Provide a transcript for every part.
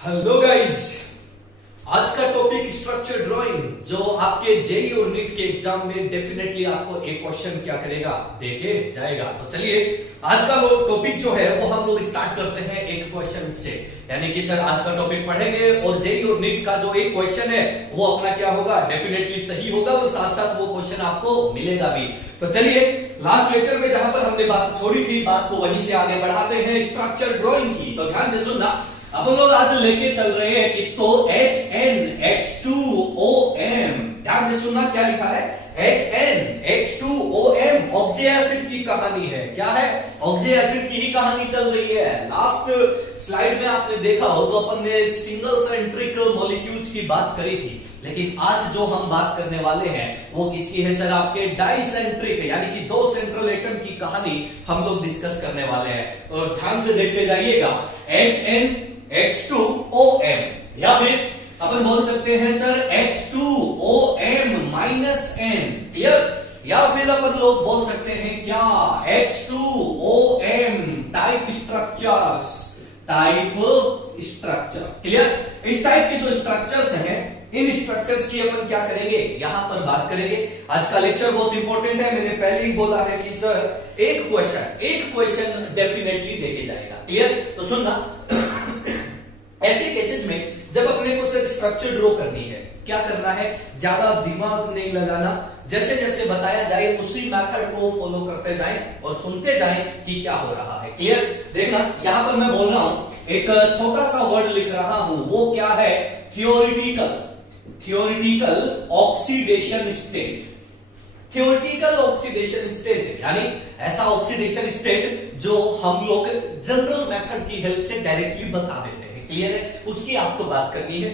Hello guys, आज का topic structure drawing जो आपके जेई और नीट के एग्जाम में डेफिनेटली आपको एक क्वेश्चन क्या करेगा, देके जाएगा। तो चलिए आज का टॉपिक जो है वो हम लोग स्टार्ट करते हैं एक क्वेश्चन से। यानी कि सर आज का टॉपिक पढ़ेंगे और जेई और नीट का जो एक क्वेश्चन है वो अपना क्या होगा, डेफिनेटली सही होगा और साथ साथ वो क्वेश्चन आपको मिलेगा भी। तो चलिए लास्ट लेक्चर में जहां पर हमने बात छोड़ी थी, बात को वहीं से आगे बढ़ाते हैं स्ट्रक्चर ड्राइंग की। तो ध्यान से सुनना, अब हम लोग आज लेके चल रहे हैं किसको, HNH2OM। ध्यान से सुनना क्या लिखा है, HNH2OM ऑक्जे एसिड की कहानी है। क्या है, ऑक्जे एसिड की ही कहानी चल रही है। लास्ट स्लाइड में आपने देखा हो तो अपन ने सिंगल सेंट्रिक मॉलिक्यूल्स की बात करी थी, लेकिन आज जो हम बात करने वाले हैं वो किसकी है सर, आपके डाइसेंट्रिक यानी कि दो सेंट्रल एटम की कहानी हम लोग डिस्कस करने वाले हैं। तो ध्यान से देखते जाइएगा, HNH2OM या फिर अपन बोल सकते हैं सर H2OM -N, क्लियर। या फिर अपन लोग बोल सकते हैं क्या, H2OM टाइप स्ट्रक्चर्स, क्लियर। इस टाइप के जो स्ट्रक्चर्स हैं, इन स्ट्रक्चर्स की अपन क्या करेंगे, यहां पर बात करेंगे। आज का लेक्चर बहुत इंपॉर्टेंट है, मैंने पहले ही बोला है कि सर एक क्वेश्चन डेफिनेटली देके जाएगा, क्लियर। तो सुनना, ऐसे केसेस में जब अपने को सिर्फ स्ट्रक्चर ड्रॉ करनी है, क्या करना है, ज्यादा दिमाग नहीं लगाना, जैसे जैसे बताया जाए उसी मेथड को फॉलो करते जाएं और सुनते जाएं कि क्या हो रहा है, क्लियर। देखना यहां पर मैं बोल रहा हूं, एक छोटा सा वर्ड लिख रहा हूं, वो क्या है, theoretical oxidation state. Theoretical oxidation state यानी ऐसा ऑक्सीडेशन स्टेट जो हम लोग जनरल मेथड की हेल्प से डायरेक्टली बता देते हैं, क्लियर है। उसकी आपको बात करनी है।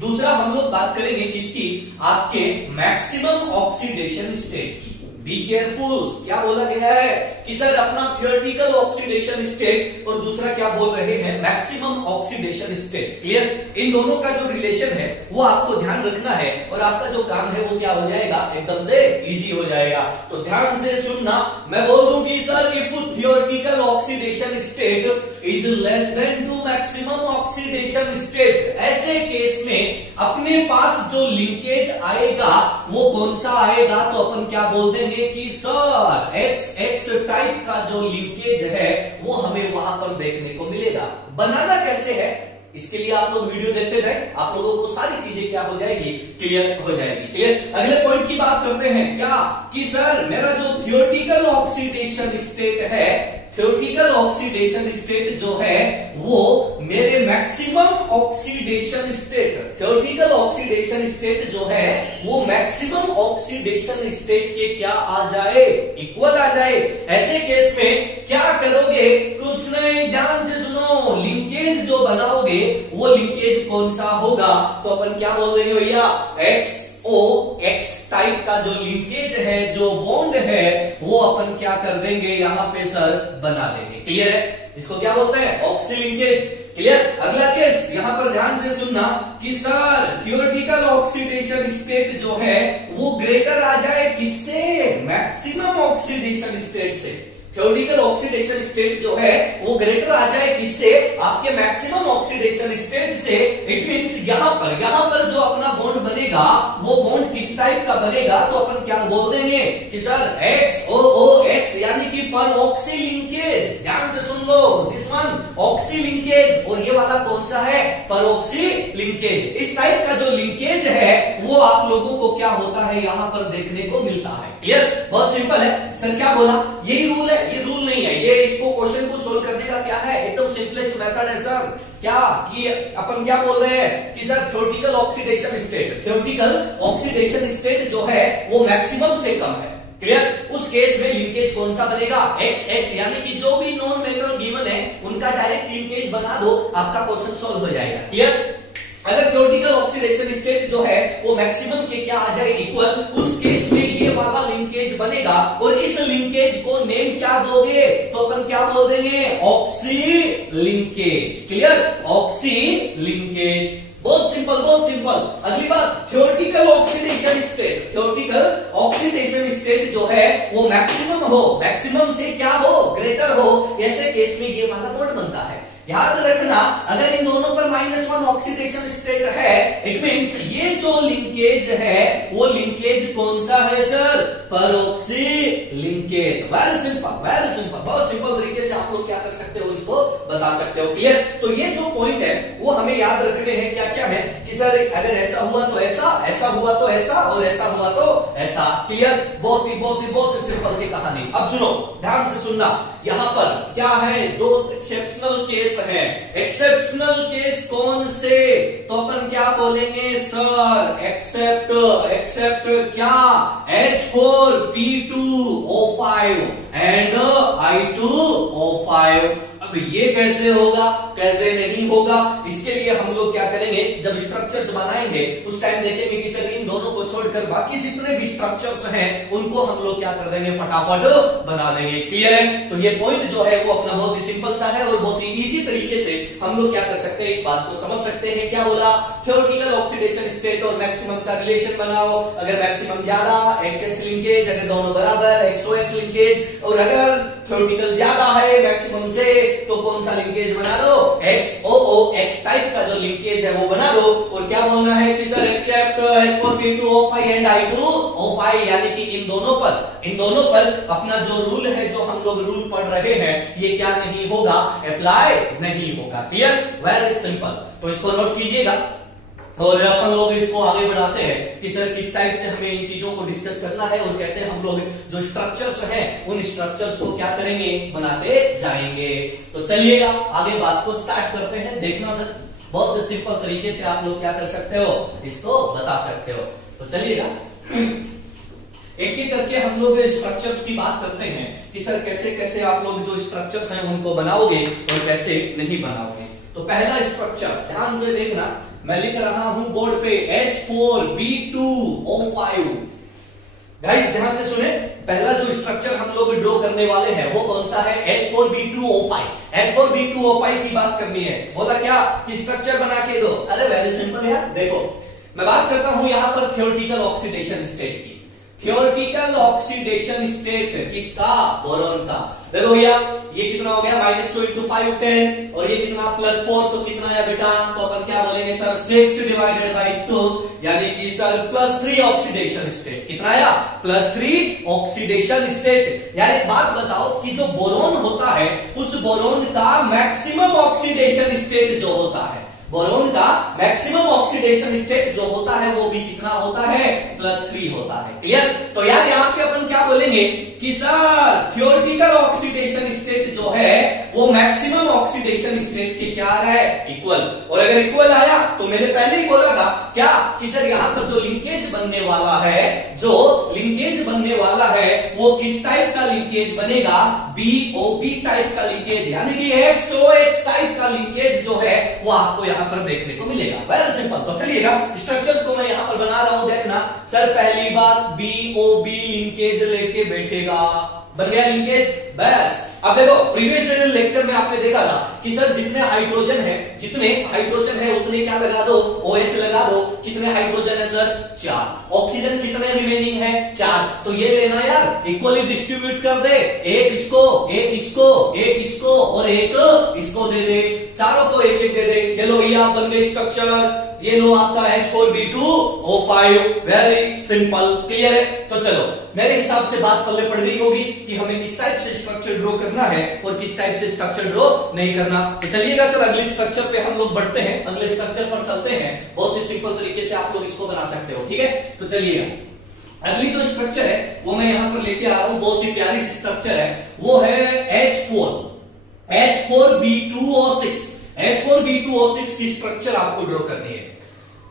दूसरा हम लोग बात करेंगे किसकी, आपके मैक्सिमम ऑक्सीडेशन स्टेट की। बी केयरफुल, क्या बोला गया है कि सर अपना थियोरेटिकल ऑक्सीडेशन स्टेट और दूसरा क्या बोल रहे हैं, मैक्सिमम ऑक्सीडेशन स्टेट, क्लियर। इन दोनों का जो रिलेशन है वो आपको ध्यान रखना है और आपका जो काम है वो क्या हो जाएगा, एकदम से इजी हो जाएगा। तो ध्यान से सुनना, मैं बोल दूं कि sir if theoretical oxidation state is less than to maximum oxidation state, ऐसे केस में अपने पास जो लिंकेज आएगा वो कौन सा आएगा, तो अपन क्या बोल देंगे कि सर XX टाइप का जो लिंकेज है वो हमें वहां पर देखने को मिलेगा। बनाना कैसे है, इसके लिए आप लोग वीडियो देखते जाए, आप लोगों को सारी चीजें क्या हो जाएगी, क्लियर हो जाएगी, क्लियर। अगले पॉइंट की बात करते हैं, क्या कि सर मेरा जो थियोरेटिकल ऑक्सीडेशन स्टेट है, थियोरेटिकल ऑक्सीडेशन स्टेट जो है वो मेरे maximum oxidation state, theoretical oxidation state जो है वो मैक्सिमम ऑक्सीडेशन स्टेट के क्या आ जाए, इक्वल आ जाए। ऐसे केस में क्या करोगे, कुछ नहीं, ध्यान से सुनो, लिंकेज जो बनाओगे वो लिंकेज कौन सा होगा, तो अपन क्या बोल देंगे भैया, XOX टाइप का जो लिंकेज है, जो बॉन्ड है, वो अपन क्या कर देंगे, यहां पे सर बना देंगे, क्लियर है। इसको क्या बोलते हैं, ऑक्सी लिंकेज, क्लियर। अगला केस यहां पर ध्यान से सुनना कि सर थियोरेटिकल ऑक्सीडेशन स्टेट जो है वो ग्रेटर आ जाए किससे, मैक्सिमम ऑक्सीडेशन स्टेट से। थियोरेटिकल ऑक्सीडेशन स्टेट जो है वो ग्रेटर आ जाए किससे, आपके मैक्सिमम ऑक्सीडेशन स्टेट से। इट मींस यहां पर जो अपना बॉन्ड बनेगा वो बॉन्ड किस टाइप का बनेगा, तो अपन क्या बोल देंगे कि सर XOOX यानी कि पर ऑक्सी लिंकेज। ध्यान से सुन लो, दिस वन ऑक्सी लिंकेज और ये वाला कौन सा है, पर ऑक्सी लिंकेज। इस टाइप का जो लिंकेज है वो आप लोगों को क्या होता है, यहां पर देखने को मिलता है, क्लियर। बहुत सिंपल है सर, क्या बोला, यही रूल है, ये रूल नहीं है, ये इसको क्वेश्चन को सोल्व करने का क्या है, एकदम सिंपलेस्ट मेथड है सर। क्या कि अपन क्या बोल रहे हैं कि sir theoretical oxidation state, theoretical oxidation state जो है वो मैक्सिमम से कम है, क्लियर। उस केस में लिंकेज कौन सा बनेगा, XX यानी कि जो भी नॉन मेटल गिवन है उनका डायरेक्ट लिंकेज बना दो, आपका क्वेश्चन सोल्व हो जाएगा, क्लियर। अगर थियोरेटिकल ऑक्सीडेशन स्टेट जो है वो मैक्सिमम के क्या आ जाए, इक्वल, उस केस में ये वाला लिंकेज बनेगा और इस लिंकेज को नेम क्या दोगे, तो अपन क्या बोल देंगे, oxy linkage, clear, oxy linkage. बहुत सिंपल, बहुत सिंपल। अगली बात, theoretical oxidation state, theoretical oxidation state जो है वो मैक्सिमम हो, मैक्सिमम से क्या हो, ग्रेटर हो, ऐसे केस में ये वाला बॉन्ड बनता है। याद रखना, अगर इन दोनों पर -1 ऑक्सीडेशन स्टेट है, इट मींस ये जो लिंकेज है वो लिंकेज कौन सा है sir? परऑक्सी linkage. Very simple, very simple, बहुत सिंपल तरीके से आप लोग क्या कर सकते हो, इसको बता सकते हो। क्लियर? तो ये जो पॉइंट है वो हमें याद रखने हैं। क्या क्या है कि सर अगर ऐसा हुआ तो ऐसा, ऐसा हुआ तो ऐसा, और ऐसा हुआ तो ऐसा। क्लियर? बहुत ही सिंपल सी कहानी। अब सुनो, ध्यान से सुनना। यहां पर क्या है? दो एक्सेप्शनल केस है। एक्सेप्शनल केस कौन से? तो अपन क्या बोलेंगे सर? एक्सेप्ट क्या? H4P2O5 and I2O5। अब ये कैसे होगा, कैसे नहीं होगा? इसके लिए हम लोग क्या करेंगे, जब स्ट्रक्चर्स बनाएंगे उस टाइम देखेंगे कि सर इन दोनों को छोड़कर बाकी जितने भी स्ट्रक्चर्स हैं उनको हम लोग क्या कर देंगे, फटाफट बना देंगे। क्लियर है? तो ये पॉइंट जो है वो अपना बहुत ही सिंपल सा है और बहुत ही इजी तरीके से हम लोग क्या कर सकते हैं, इस बात को समझ सकते हैं। क्या बोला? थ्योरेटिकल ऑक्सीडेशन स्टेट और मैक्सिमम का रिलेशन बनाओ। अगर मैक्सिमम ज्यादा XX लिंकेज, अगर दोनों बराबर XOX लिंकेज, और अगर थ्योरेटिकल ज्यादा है मैक्सिमम से तो कौन सा लिंकेज बना लो? XOOX टाइप का जो लिंकेज है वो बना लो। और क्या बोलना है कि sir accept H4P2O5 and I2O5, यानी कि इन दोनों पर अपना जो रूल है, जो हम लोग रूल पढ़ रहे हैं, ये क्या नहीं होगा, अप्लाई नहीं होगा। क्लियर? Very simple. तो इसको नोट कीजिएगा और अपन लोग इसको आगे बढ़ाते हैं कि सर किस टाइप से हमें इन चीजों को डिस्कस करना है और कैसे हम लोग जो स्ट्रक्चर्स हैं उन स्ट्रक्चर्स को क्या करेंगे, बनाते जाएंगे। तो चलिएगा आगे बात को स्टार्ट करते हैं। देखना सर बहुत सिंपल तरीके से आप लोग क्या कर सकते हो, इसको बता सकते हो। तो चलिएगा एक एक करके हम लोग स्ट्रक्चर्स की बात करते हैं कि सर कैसे कैसे आप लोग जो स्ट्रक्चर्स हैं उनको बनाओगे और कैसे नहीं बनाओगे। तो पहला स्ट्रक्चर ध्यान से देखना, मैं लिख रहा हूं बोर्ड पे H4B2O5। गाइस ध्यान से सुने, पहला जो स्ट्रक्चर हम लोग ड्रॉ करने वाले हैं वो कौन सा है? H4B2O5। H4B2O5 की बात करनी है। बोला क्या कि स्ट्रक्चर बना के दो? अरे वेरी सिंपल यार। देखो मैं बात करता हूं यहां पर थ्योरेटिकल ऑक्सीडेशन स्टेट की। थ्योरेटिकल ऑक्सीडेशन स्टेट किसका? बोरॉन का। देखो भैया ये कितना हो गया, -2 × 5 10, और ये कितना +4, तो कितना है बेटा? तो अपन क्या बोलेंगे सर, 6/2, यानी कि सर +3 ऑक्सीडेशन स्टेट। कितना आया? +3 ऑक्सीडेशन स्टेट। यार एक बात बताओ कि जो बोरॉन होता है उस बोरॉन का मैक्सिमम ऑक्सीडेशन स्टेट जो होता है, बोरॉन का मैक्सिमम ऑक्सीडेशन स्टेट जो होता है वो भी कितना होता है? +3 होता है। क्लियर? तो यार यहाँ पे अपन क्या बोलेंगे कि सर थ्योरेटिकल ऑक्सीडेशन स्टेट जो है वो मैक्सिमम ऑक्सीडेशन स्टेट के क्या है? इक्वल। और अगर इक्वल आया तो मैंने पहले ही बोला था क्या कि सर यहाँ पर जो लिंकेज बनने वाला है, जो लिंकेज बनने वाला है वो किस टाइप का लिंकेज बनेगा? BOB टाइप का लिंकेज, यानी कि XOX टाइप का लिंकेज जो है वो आपको यहाँ पर देखने को मिलेगा। Very simple. तो चलिएगा स्ट्रक्चर्स को मैं यहाँ पर बना रहा हूं। देखना सर, पहली बात BOB लिंकेज लेके बैठेगा। बन गया लिंकेज, बस। अब देखो प्रीवियस लेक्चर में आपने देखा था कि सर जितने हाइड्रोजन है उतने क्या लगा दो? OH लगा दो। कितने हाइड्रोजन है सर? 4। ऑक्सीजन कितने रिमेनिंग है? 4। तो ये लेना यार, इक्वली डिस्ट्रीब्यूट कर दे। एक इसको, एक इसको, एक इसको और एक इसको दे दे। चारों को एक एक दे दे। ये लो भैया बन गए स्ट्रक्चर। ये लो आपका H4B2O5। Very simple. क्लियर है? तो चलो मेरे हिसाब से बात पल्ले पड़ गई होगी कि हमें किस टाइप से स्ट्रक्चर ड्रॉ करना है और किस टाइप से स्ट्रक्चर ड्रॉ नहीं करना। तो चलिएगा सर अगले स्ट्रक्चर पे हम लोग बढ़ते हैं, अगले स्ट्रक्चर पर चलते हैं। बहुत ही सिंपल तरीके से आप लोग इसको बना सकते हो। ठीक है? तो चलिएगा अगली जो स्ट्रक्चर है वो मैं यहां पर लेके आ रहा हूं। बहुत ही प्यारी सी स्ट्रक्चर है, वो है H4B2O6। H4B2O6 की स्ट्रक्चर आपको ड्रॉ करनी है।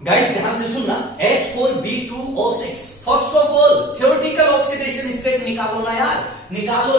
गाइस ध्यान से सुनना, H4B2O6। First of all theoretical oxidation state निकालो ना यार, निकालो।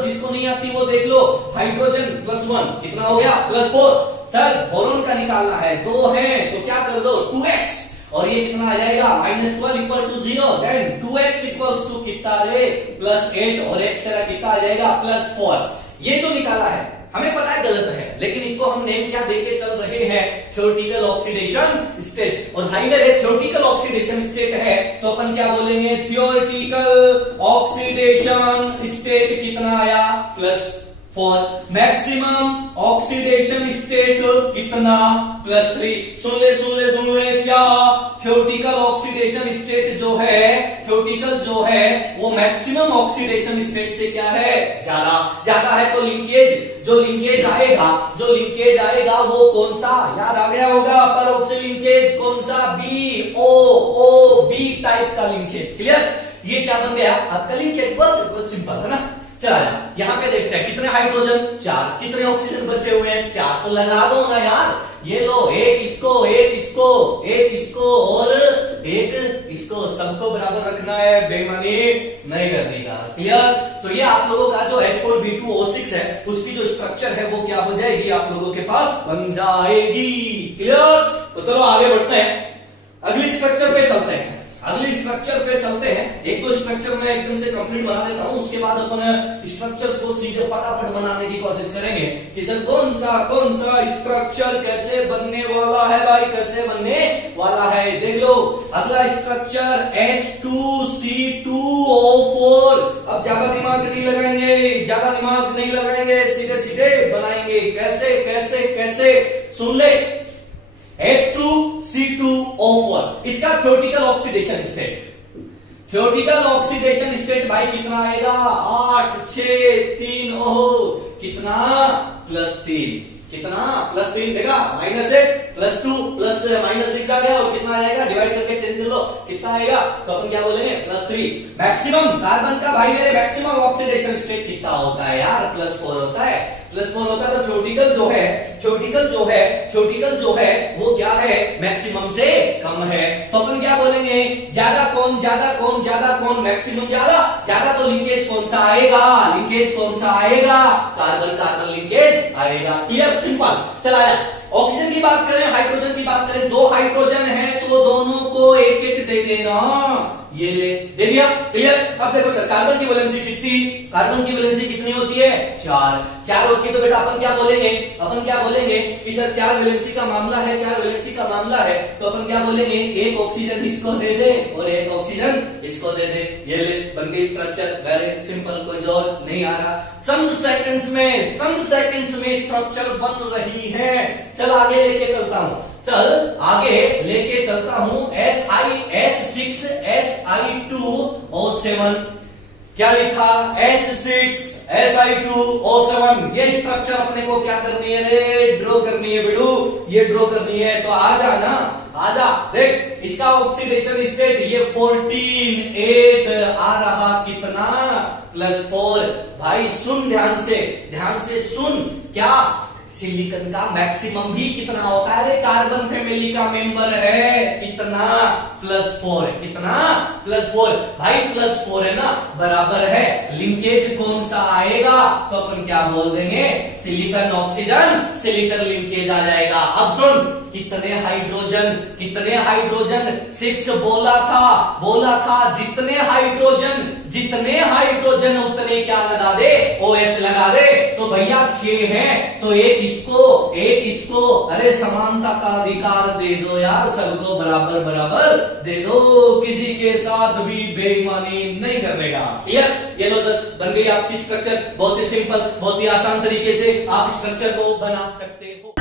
जिसको नहीं आती वो देख लो। हाइड्रोजन +1 कितना हो गया? +4। सर बोरॉन का निकालना है, 2 है तो क्या कर दो? 2x। और ये कितना आ जाएगा? -12 = 0। देन 2x = कितना रे? +8। और x तेरा कितना आ जाएगा? +4। ये जो निकाला है हमें पता है गलत है, लेकिन इसको हम नेम क्या देके चल रहे हैं? Theoretical oxidation state. और भाई मेरे थ्योरेटिकल ऑक्सीडेशन स्टेट है तो अपन क्या बोलेंगे? थ्योरेटिकल ऑक्सीडेशन स्टेट कितना आया? 4 मैक्सिमम ऑक्सीडेशन स्टेट कितना +3। सुन ले क्या थ्योरेटिकल ऑक्सीडेशन स्टेट जो है थ्योरेटिकल जो है वो मैक्सिमम ऑक्सीडेशन स्टेट से क्या है ज्यादा है। तो लिंकेज जो लिंकेज आएगा वो कौन सा याद आ गया होगा परोक्ष लिंकेज कौन सा बी टाइप का लिंकेज। क्लियर ये क्या बन गया आपका लिंकेज बहुत सिंपल है ना। चला यहाँ पे देखते हैं कितने हाइड्रोजन 4 कितने ऑक्सीजन बचे हुए हैं 4 तो लगा दो ना यार। ये लो एक इसको और एक इसको सबको बराबर रखना है बेईमानी नहीं करने का। क्लियर तो ये आप लोगों का जो H4B2O6 है उसकी जो स्ट्रक्चर है वो क्या हो जाएगी आप लोगों के पास बन जाएगी। क्लियर तो चलो आगे बढ़ते हैं अगली स्ट्रक्चर पे चलते हैं। एक दो स्ट्रक्चर में एकदम से कंप्लीट बना देता हूं उसके बाद अपन स्ट्रक्चर्स को सीधे फटाफट बनाने की कोशिश करेंगे कि सर कौन सा स्ट्रक्चर कैसे बनने वाला है भाई कैसे बनने वाला है। देख लो अगला स्ट्रक्चर H2C2O4। अब ज्यादा दिमाग नहीं लगाएंगे सीधे बनाएंगे। कैसे सुन ले H2C2O4 इसका थ्योरेटिकल ऑक्सीडेशन स्टेट भाई कितना आएगा 8 6 3 ओहो कितना +3 देगा -8 +2 -6 आ गया और कितना आएगा डिवाइड करके चेंज कर लो कितना आएगा तो अपन क्या बोलेंगे +3। मैक्सिमम कार्बन का भाई मेरे मैक्सिमम ऑक्सीडेशन स्टेट कितना होता है यार +4 होता है तो थ्योरेटिकल जो है वो क्या है मैक्सिमम से कम है। तो अपन क्या बोलेंगे ज्यादा कौन मैक्सिमम ज्यादा तो लिंकेज कौन सा आएगा कार्बन लिंकेज आएगा। Clear simple. चला ऑक्सीजन की बात करें हाइड्रोजन की बात करें 2 हाइड्रोजन है तो दोनों को एक दे देना ये ले दे दिया। क्लियर अब देखो सर कार्बन की वैलेंसी कितनी होती है 4 होती है। तो बेटा अपन क्या बोलेंगे कि सर 4 वैलेंसी का मामला है तो अपन क्या बोलेंगे एक ऑक्सीजन इसको दे दे और एक ऑक्सीजन इसको दे दे ये ले बन गई स्ट्रक्चर। वेरी सिंपल कोई जोर नहीं आ रहा चंद सेकंड्स में स्ट्रक्चर बन रही है। चल आगे लेके चलता हूं H6SI2O7 क्या लिखा H6SI2O7 ये स्ट्रक्चर अपने को क्या करनी है रे ड्रॉ करनी है बेड़ू ये ड्रॉ करनी है। तो आजा देख इसका ऑक्सीडेशन स्टेट ये 14 8 आ रहा कितना +4। भाई सुन ध्यान से सुन क्या सिलिकॉन का मैक्सिमम भी कितना होता है कार्बन फैमिली का मेंबर है कितना +4 भाई +4 है ना बराबर है लिंकेज कौन सा आएगा तो अपन क्या बोल देंगे सिलिकॉन ऑक्सीजन लिंकेज आ जाएगा। अब सुन कितने हाइड्रोजन 6 बोला था जितने हाइड्रोजन उतने क्या लगा दे OH लगा दे। तो भैया 6 हैं तो एक इसको अरे समानता का अधिकार दे दो यार सबको बराबर दे दो किसी के साथ भी बेईमानी नहीं करने का। क्लियर ये लो सर बन गई आपकी स्ट्रक्चर बहुत ही सिंपल बहुत ही आसान तरीके से आप स्ट्रक्चर को बना सकते हो।